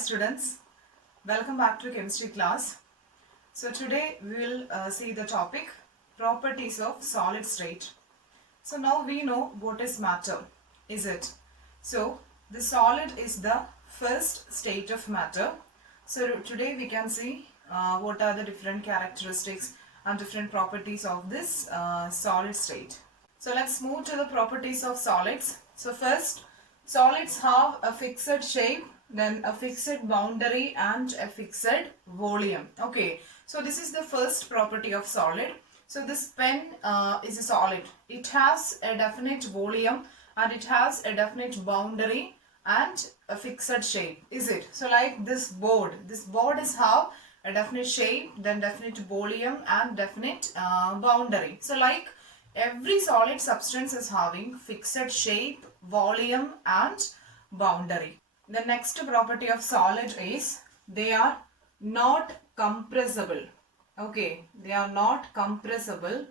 students, welcome back to chemistry class. So today we will see the topic properties of solid state. So now we know what is matter, is it? So the solid is the first state of matter. So today we can see what are the different characteristics and different properties of this solid state. So let's move to the properties of solids. So first, solids have a fixed shape, then a fixed boundary and a fixed volume. Okay, so this is the first property of solid. So this pen is a solid. It has a definite volume and it has a definite boundary and a fixed shape, is it? So like this board is have a definite shape, then definite volume and definite boundary. So like every solid substance is having fixed shape, volume and boundary. The next property of solid is they are not compressible. Okay, they are not compressible.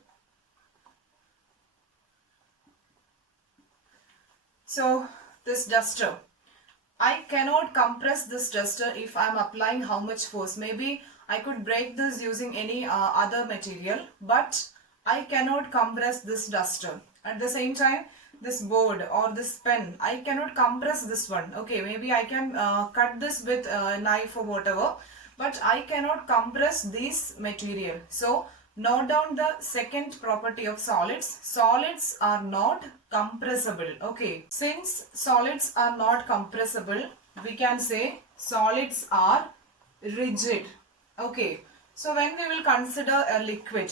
So this duster, I cannot compress this duster if I am applying how much force. Maybe I could break this using any other material, but I cannot compress this duster. At the same time, this board or this pen, I cannot compress this one. Okay, maybe I can cut this with a knife or whatever, but I cannot compress this material. So note down the second property of solids. Solids are not compressible. Okay, since solids are not compressible, we can say solids are rigid. Okay, so when we will consider a liquid,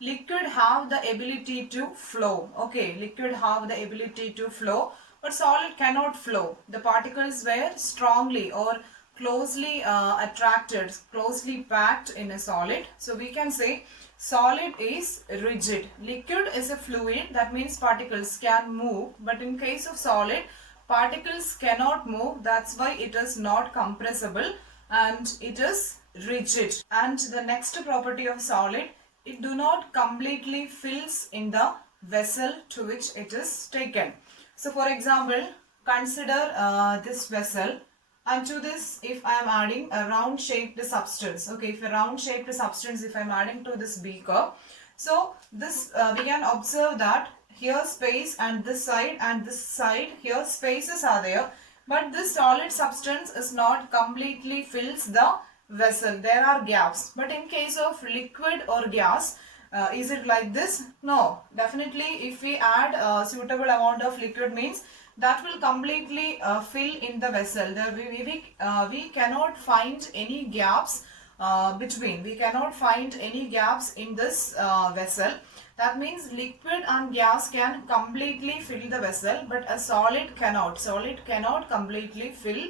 liquid have the ability to flow. Okay, liquid have the ability to flow, but solid cannot flow. The particles were strongly or closely attracted, closely packed in a solid. So we can say solid is rigid. Liquid is a fluid, that means particles can move, but in case of solid, particles cannot move. That's why it is not compressible and it is rigid. And the next property of solid, it do not completely fills in the vessel to which it is taken. So for example, consider this vessel, and to this if I am adding a round shaped substance. Okay, if a round shaped substance if I am adding to this beaker, so this we can observe that here space and this side here spaces are there, but this solid substance is not completely fills the vessel. There are gaps. But in case of liquid or gas, is it like this? No. Definitely if we add a suitable amount of liquid means that will completely fill in the vessel. There we cannot find any gaps between. We cannot find any gaps in this vessel. That means liquid and gas can completely fill the vessel, but a solid cannot. Solid cannot completely fill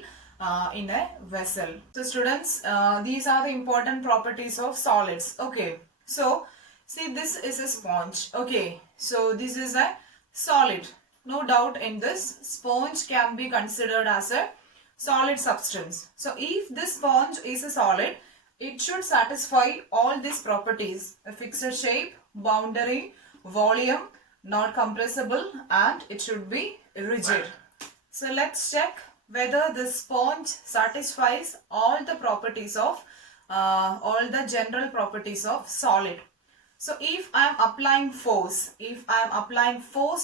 in a vessel. So students, these are the important properties of solids. Okay, so see, this is a sponge. Okay, so this is a solid. No doubt in this, sponge can be considered as a solid substance. So if this sponge is a solid, it should satisfy all these properties: a fixed shape, boundary, volume, not compressible, and it should be rigid. So let's check whether the sponge satisfies all the properties of all the general properties of solid. So if I am applying force,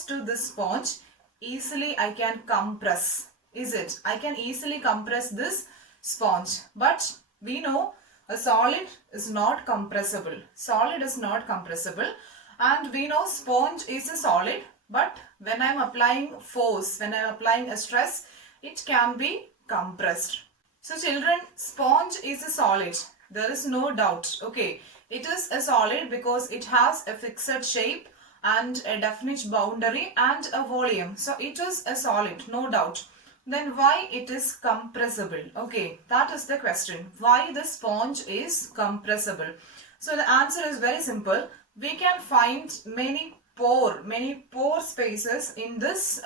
to this sponge, easily I can compress. Is it? I can easily compress this sponge. But we know a solid is not compressible. Solid is not compressible, and we know sponge is a solid. But when I am applying force, when I am applying a stress, it can be compressed. So children, sponge is a solid. There is no doubt. Okay, it is a solid because it has a fixed shape and a definite boundary and a volume. So it is a solid, no doubt. Then why it is compressible? Okay, that is the question. Why the sponge is compressible? So the answer is very simple. We can find many pore spaces in this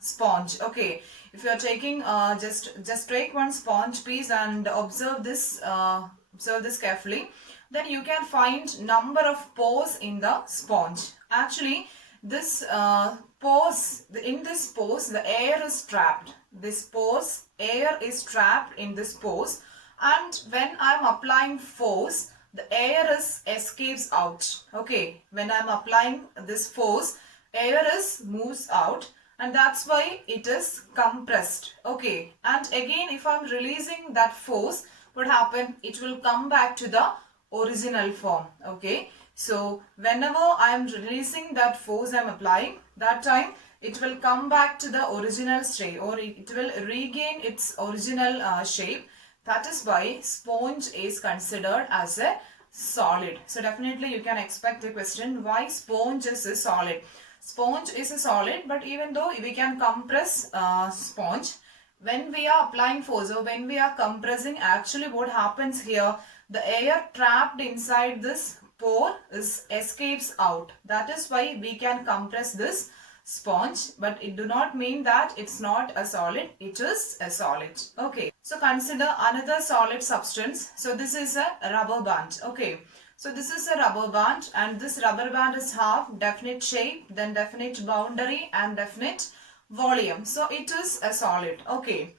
sponge. Okay, if you are taking just take one sponge piece and observe this carefully, then you can find number of pores in the sponge. Actually, this pores, in this pores the air is trapped. This pores air is trapped in this pores, and when I am applying force, the air escapes out. Okay, when I am applying this force, air moves out, and that's why it is compressed. Okay, and again if I am releasing that force, what happen? It will come back to the original form. Okay, so whenever I am releasing that force I am applying, that time it will come back to the original state, or it will regain its original shape. That is why sponge is considered as a solid. So definitely you can expect a question, why sponge is a solid? Sponge is a solid, but even though we can compress sponge, when we are applying force or when we are compressing, actually what happens here, the air trapped inside this pore escapes out. That is why we can compress this sponge, but it do not mean that it's not a solid, it is a solid. Okay, so consider another solid substance. So this is a rubber band. Okay, so this is a rubber band, and this rubber band is have definite shape, then definite boundary and definite volume. So it is a solid. Okay,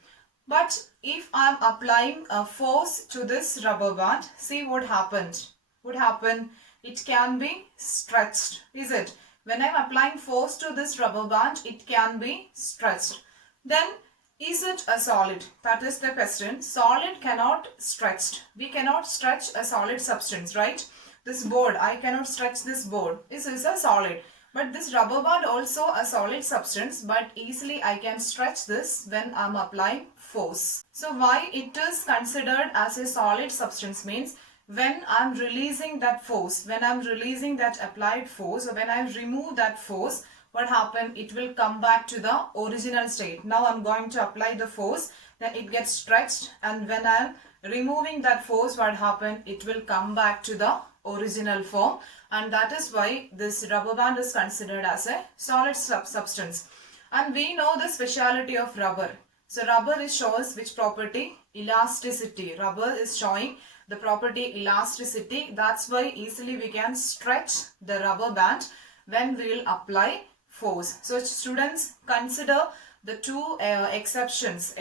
but if I am applying a force to this rubber band, see what happened. What happened? It can be stretched, is it? When I am applying force to this rubber band, it can be stretched. Then is it a solid? That is the question. Solid cannot stretch. We cannot stretch a solid substance, right? This board, I cannot stretch this board. This is a solid. But this rubber band also a solid substance, but easily I can stretch this when I am applying force. So why it is considered as a solid substance means, when I am releasing that force, when I am releasing that applied force, or when I remove that force, what happen? It will come back to the original state. Now I am going to apply the force, then it gets stretched, and when I am removing that force, what happen? It will come back to the original form, and that is why this rubber band is considered as a solid substance. And we know the speciality of rubber. So rubber shows which property? Elasticity. Rubber is showing the property elasticity. That's why easily we can stretch the rubber band when we will apply force. So students, consider the two exceptions.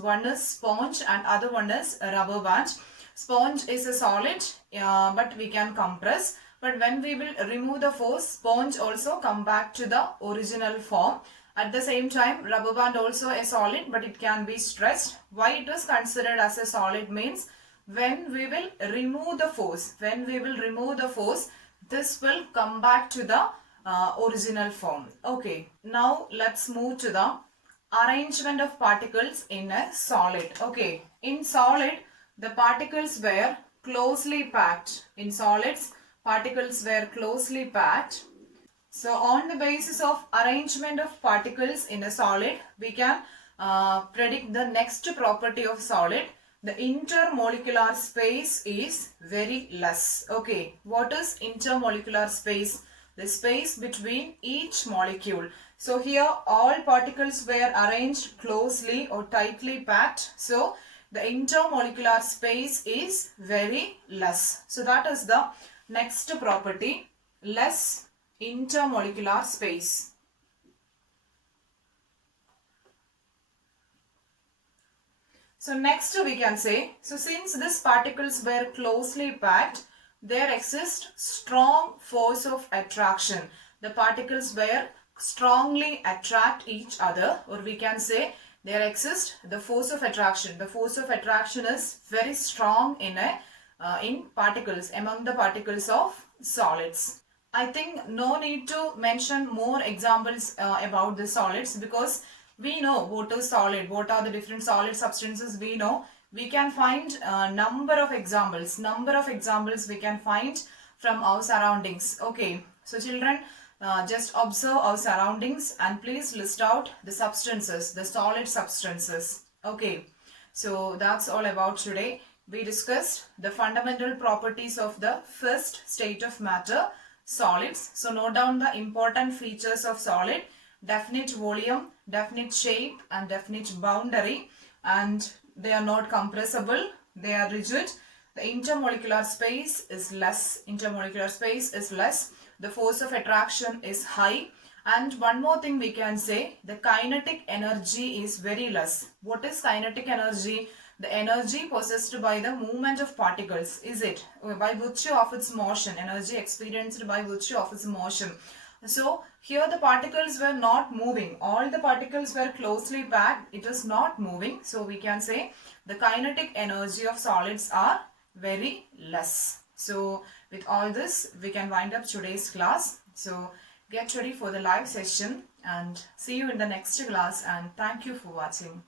One is sponge and other one is a rubber band. Sponge is a solid, but we can compress. But when we will remove the force, sponge also come back to the original form. At the same time, rubber band also a solid, but it can be stretched. Why it is considered as a solid means, when we will remove the force, this will come back to the original form. Okay, now let's move to the arrangement of particles in a solid. Okay, in solid, the particles were closely packed. In solids, particles were closely packed. So on the basis of arrangement of particles in a solid, we can predict the next property of solid. The intermolecular space is very less. Okay, what is intermolecular space? The space between each molecule. So here all particles were arranged closely or tightly packed. So the intermolecular space is very less. So that is the next property, less intermolecular space. So next we can say, so since these particles were closely packed, there exists strong force of attraction. The particles were strongly attract each other, or we can say there exists the force of attraction. The force of attraction is very strong in particles, among the particles of solids. I think no need to mention more examples about the solids, because we know what is solid, what are the different solid substances we know. We can find a number of examples we can find from our surroundings. Okay, so children, just observe our surroundings and please list out the substances, the solid substances. Okay, so that's all about today. We discussed the fundamental properties of the first state of matter, solids. So note down the important features of solid: definite volume, definite shape and definite boundary, and they are not compressible, they are rigid. The intermolecular space is less. The force of attraction is high, And one more thing we can say, the kinetic energy is very less. What is kinetic energy? The energy possessed by the movement of particles, is it? By virtue of its motion, energy experienced by virtue of its motion. So here the particles were not moving. All the particles were closely packed. It is not moving. So we can say the kinetic energy of solids are very less. So with all this, we can wind up today's class. So get ready for the live session and see you in the next class, and thank you for watching.